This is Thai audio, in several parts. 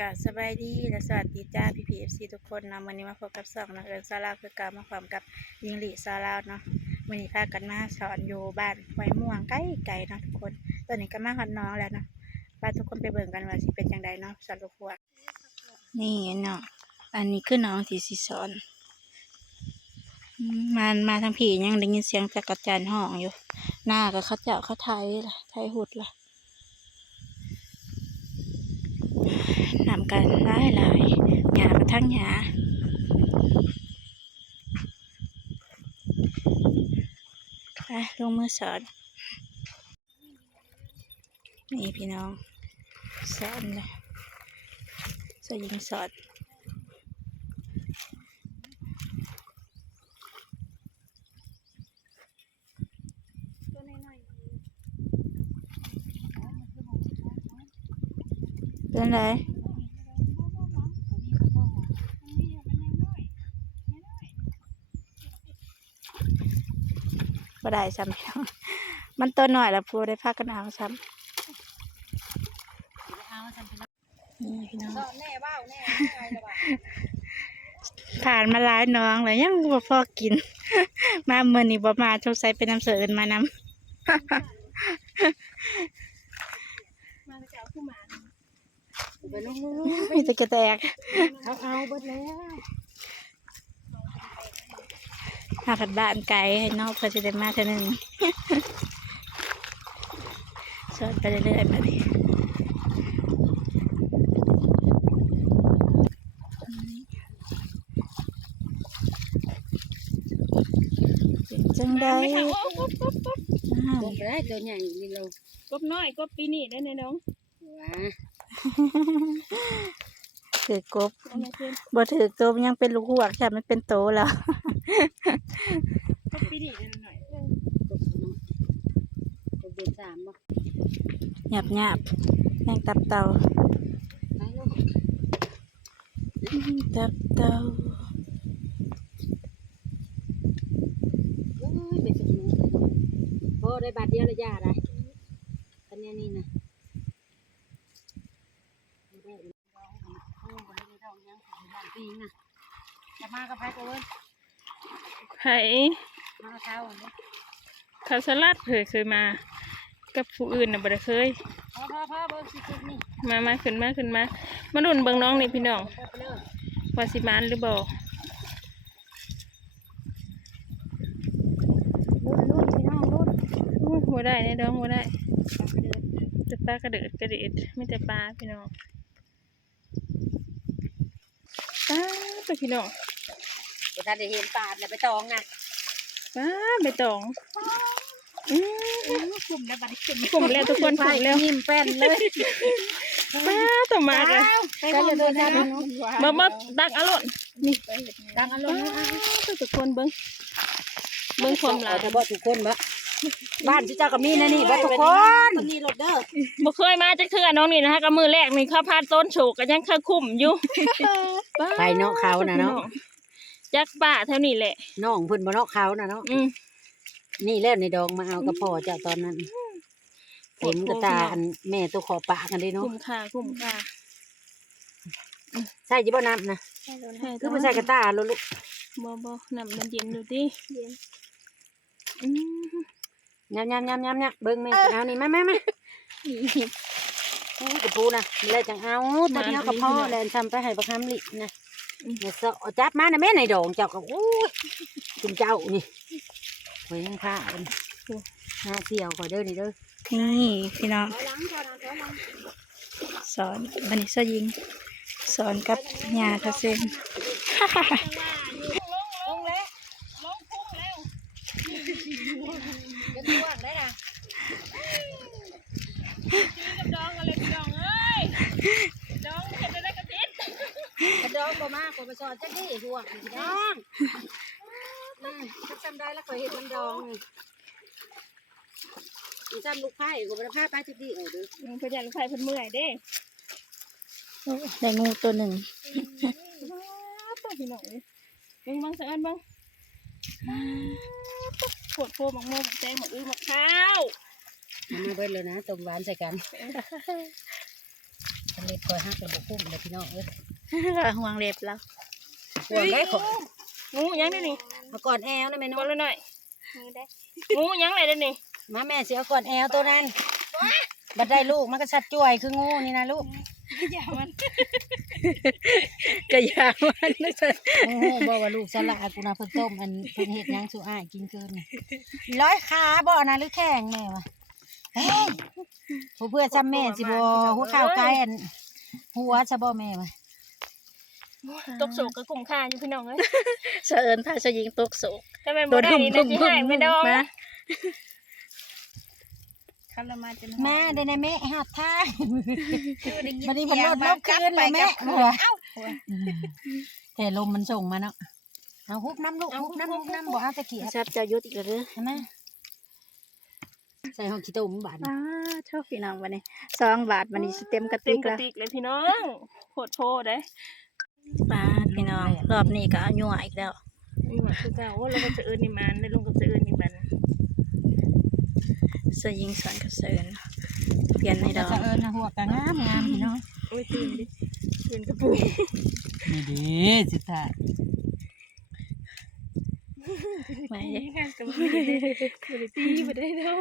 กะสบายดีและสวัสดีจ้าPPFC ทุกคนเนาะวันนี้มาพบกับสองนักเรียนซาลาวคือการมาพร้อมกับยิงหลีซาลาวเนาะวันนี้พากันมาสอนอยู่บ้านไว้ม่วงใกล้ๆเนาะทุกคนตอนนี้ก็มาหัดน้องแล้วเนาะพาทุกคนไปเบิ่งกันว่าสิเป็นจังไดเนาะสอนลูกหัวนี่เนาะอันนี้คือน้องที่สิสอนมาทางผียังได้ยินเสียงจักรจันทร์ห้องอยู่หน้าก็เขาเจาะเขาไทยล่ะไทยหุดล่ะนำกันหลายหยามาทั้งหยาไปลงมือสอนนี่พี่น้องสอนเลยสอนยิงสอนเป็นไรบ่ได้ซ้ำมันตัวหน่อยแล้วพูดได้พักกันเอาซ้ำนี่พี่น้องผ่านมาหลายน้องเลยยังบ่พอกินมาเมื่อนี้บ่มาชกใส่เป็นน้ำเสืออื่นมานำมีแต่กระแตกเอาเบิดแล้วมาผัดบ้านไก่ให้นอกเพื่อจะได้มาเท่านึงสอนไปเรื่อยๆมาดิจังได้กบได้ตัวใหญ่นี่เรากบน้อยกบปีนี้ได้แน่น้องว้าถือกบบ่ถือกบยังเป็นลูกหวกใช่มันเป็นโตแล้วกบปีนี้ได้หน่อยกบเดือน3บ่หยาบแมงตับเต่าตับเต่าไปสนุกพอได้บาทเดียวระยะได้ตอนนี้นี่นะจะมากับใครตัวเว้ยไผ่มากับเขาเนี่ยเขาสลัดเคยมากับผู้อื่นน่ะบ่ได้เคยพ่อเบิ้งสินี่มาขึ้นมาดุนเบิ่งน้องนี่พี่น้องว่าสิมานหรือบ่รุ่นพี่น้องรุ่นบ่ได้แน่น้องบ่ได้แต่ปลากระเดิดไม่แต่ปลาพี่น้องไปพี่น้องเดี๋ยวท่านได้เห็นปาดแล้วไปตองนะไปตองกลุ่มแล้วบัดนี้กลุ่มแล้วทุกคนกลุ่มแล้วยิ้มแป้นเลยต่อมาเลยก็จะโดนได้มาดักอารมณ์นี่ดังอารมณ์ทุกคนเบิ้งความหลายบ่ทุกคนบ้านเจ้าก็มีนะนี่บ่ทุกคน นี่รถเด้อบ่เคยมาจักเทื่อน้องนี่นะคะกับมือแรกนี่ข้าวผัดต้นโฉกก็ยังคุ้มอยู่ไปเนาะเขานะเนาะจักป่าเท่านี้แหละน้องเพิ่นบ่เนาะเขานะเนาะนี่แล้วในดองมาเอากระเพาะเจ้าตอนนั้นเต็มกระตาอันแม่ตัวขอปากกันดิเนาะคุ้มค่าใส่จิบ่น้ำนะคือบ่ใส่กระตาลูกบ่น้ำมันเย็นอยู่ติเย็นยำเบิ่งแม่เอานี่มาโอ้กระปูนะแล้วจังเอาตัวเดียวกระเพาะแล้วทำไปให้บักคำลินะเนี่ยเสาะจับมานะแม่ในดองเจ้าก็โอ้ยจุ่มเจ้านี่ไว้ยังผ้ากันหน้าเสี่ยวขอเด้อนี่เด้อนี่พี่น้องสอนบันนี้สยิงสอนกับยาทะเซนกระดองบ่มากกว่าไปสอนจักนี่ห่วงพี่น้องถ้าจำได้แล้วเคยเห็นมันดองมันจำลูกไผ่กูเป็นผ้าป้าจิดีเด้อเพิ่นอยากลูกไผ่เพิ่นเมื่อยเด้ได้งูตัวหนึ่งพี่น้องเบิ่งสักอันเบิ่งปวดโพมักโม่มักแตงมักมักข้าว มาเบิดเลยนะต้มหวานใส่กัน เล็บคอยหักเป็นบุกุ้มเลยพี่น้องเอ้ย ห่วงเล็บแล้ว ห่วงได้ขอ งูยังได้นี่ เอาก่อนแอลนะแม่ บ น้ อ อง ลเลยหน่อยงูยังไรได้นี่ มาแม่เสียก่อนแอลตัวนั้นบัดได้ลูกมันก็ชัดจ่วยคืองูนี่นะลูก อย่ามัน ก็ยาวมันนะจ๊ะ โอ้โหบอกว่าลูกสละกูนะเพิ่นต้มอันเพิ่นเฮ็ดหยังสู่อ้ายกินเกินนี่ร้อยขาบ่นะหรือแข้งแม่วะเฮ้ยผู้เพื่อจำแม่สิบ่หัวข้าวไก่อันหัวจะบ่แม่วะ ตกโศกกับกุ้งข่าอยู่พี่น้องเอ้ย เสะเอิญพาชยิงตกโศก ถ้าแม่บ่ได้นี่น่าจะหายไม่ดอง มาคันละมาจน แม่ได้ในแม่หัดท่าบัดนี้มันลดลบคืนเลยแม่หัวแต่ลมมันส่งมาเนาะเอาฮุบน้ำลูกฮุบน้ำฮุบน้ำบ่เอาตะเกียบ ชับจะยุดอีกแล้วเด้อ เห็นไหมใส่ห้องขี้ตุ่มบาดนี่ ชอบพี่น้องวันนี้2 บาทวันนี้สิเต็มกระ เต็ ติ ม ก กระ แล้ว ติกเลยพี่น้องโคตรโพดเด้ พี่น้องรอบนี้ก็เอายั่วอีกแล้ว นี่หว่าคือเจ้าว่าเราก็จะเอิ้นนี่มันได้ลงกับจะเอิ้นนี่มัน เสะยิงสอนกับเสะเอิญเปลี่ยนในด แต่ อก ก็เอิญนะหัวกะงามงามพี่น้อง โอ้ยตื่นดิตื่นกระปุก นี่ดีสุดท้าย ไม่ นี่งานกับมือเลยตีไปได้แล้ว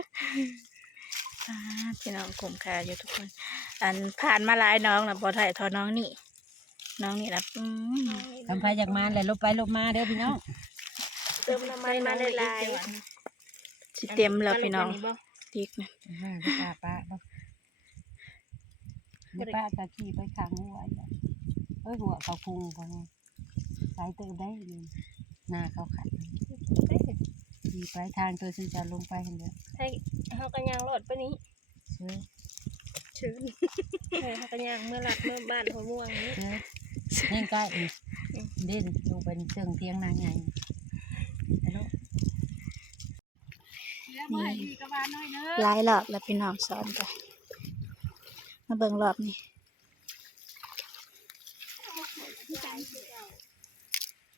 พี่น้องกลุ่มคาอยู่ทุกคน อันผ่านมาหลายน้องนะบ่ไทยทอน้องนี่น้องนี่นะ ทำพายจากมาเลยลบไปลบมาเด้อพี่น้อง เติมน้ำมันมาได้ลาย สิเต็มแล้วพี่น้องติ๊กนะ ไปป้าป้าเดี๋ยวป้าจะขี่ไปขังหัวอยู่เอ้ยหัวเขาพุงพอไงสายเติมได้เลยหน้าเขาขัดขี่ไปทางตัวฉันจะลงไปเห็นเด้อ ให้เขากระยางรอดไปนี้ เชื่อ เชิญให้เขากระยางเมื่อหลักเมื่อบ้านหัวม่วงนี้ เชื่อเล่นใกล้อีกเด่นลงเป็นเชิงเทียงนางไงฮัลโหล หลายรอบแล้วพี่น้องสอนกันมาเบิ่งรอบนี้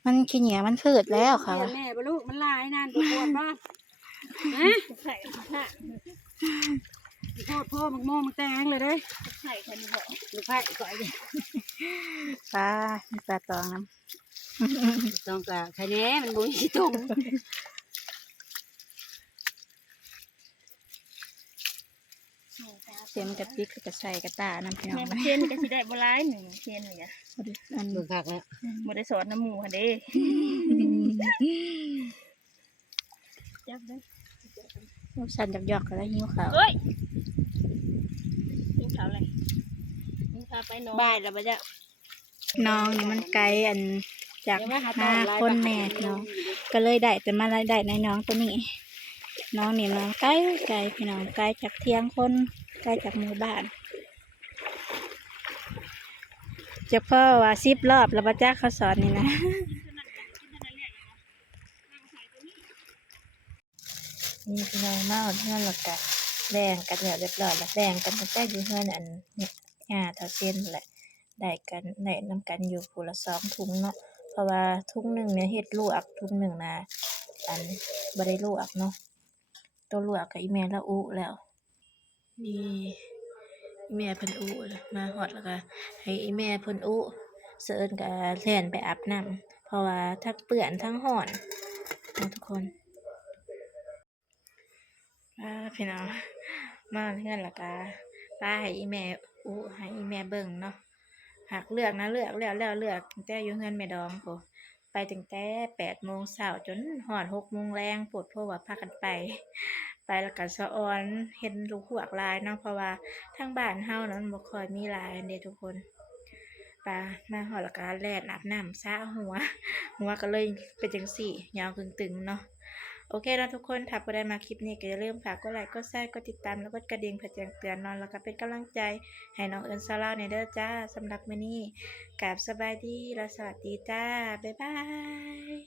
มันขี้เหนียวมันพืดแล้วค่ะ แม่บ่ลูกมันลายนานปวดบ้าฮะ ไข่ค่ะ โทษพ่อมึงโม่มึงแตงเลยเด้ ไข่คนนี้บอก ลูกไผ่ก่อยดิ ปลามีปลาตองน้ ต้องกะใครแน่มันบุญขี้ตุ่ม ำเต็มกระติกกระใส่กระตาน้ำพี่น้อง แม่ มัน เชนก็สิได้บหลายหนึ่งเชนเนี่ย อัน เบิ่งคักแล้ว บ่ได้สอนน้ำหมูค่ะเด้จับได้ สั่นจับยอกก็ได้หิวข้าว เฮ้ยยิงขาวเลยยิงขาวไปน้อง บ่ายแล้วบ่จ๊ะ น้องนี่มันไกลอันจาก5 คนแน่น้องก็เลยได้แต่มาได้ในน้องตัวนี้ น้องนี่มันไกลไกลพี่น้องไกลจากเที่ยงคนไกลจากหมู่บ้านจะพ่อว่า10 รอบแล้วพระเจ้าเขาสอนนี่นะ นี่พี่น้องมาเอาเพื่อนหลักกะแบ่งกันเรียบร้อยแล้วแบ่งกันตั้งแต่อยู่เพื่อนอันเนี่ยเท่าเส้นแหละได้กันได้นำกันอยู่ผู้ละ2 ถุงเนาะเพราะว่าถุงหนึ่งเนี่ยเฮ็ดลวกถุงหนึ่งนะอันบ่ได้ลวกเนาะตัวลวกกับอีแม่ละอุแล้วนี่อีแม่เพิ่นอุแล้วมาฮอดแล้วก็ให้อีแม่เพิ่นอุเสิร์นก็แล่นไปอาบน้ำเพราะว่าทั้งเปื้อนทั้งร้อนเนาะทุกคนพี่น้องมาเพื่อนและกาป้าให้อีแม่ให้อีแม่เบิ่งเนาะหากเลือกนะเลือกแล้วเลือกตั้งแต่อยู่เฮือนแม่ดองโหไปตั้งแต่8 โมงเช้าจนฮอด6 โมงแลงโพดเพราะว่าพากันไปแล้วก็สะออนเห็นลูกหวกหลายเนาะเพราะว่าทางบ้านเฮานั้นบ่ค่อยมีหลายเด้ทุกคนป้ามาฮอดแล้วก็แล่นอาบน้ำซะหัวก็เลยเป็นจังซี่ยาวตึงๆเนาะ โอเคนะทุกคนถ้าผู้ใดมาคลิปนี้ก็อย่าลืมฝากกดไลค์กดแชร์กดติดตามแล้วก็กระดิ่งเพื่อแจ้งเตือนนอนแล้วก็เป็นกำลังใจให้น้องเอิญซาลาในเด้อจ้าสำหรับมื้อนี้กราบสบายดีและสวัสดีจ้าบ๊ายบาย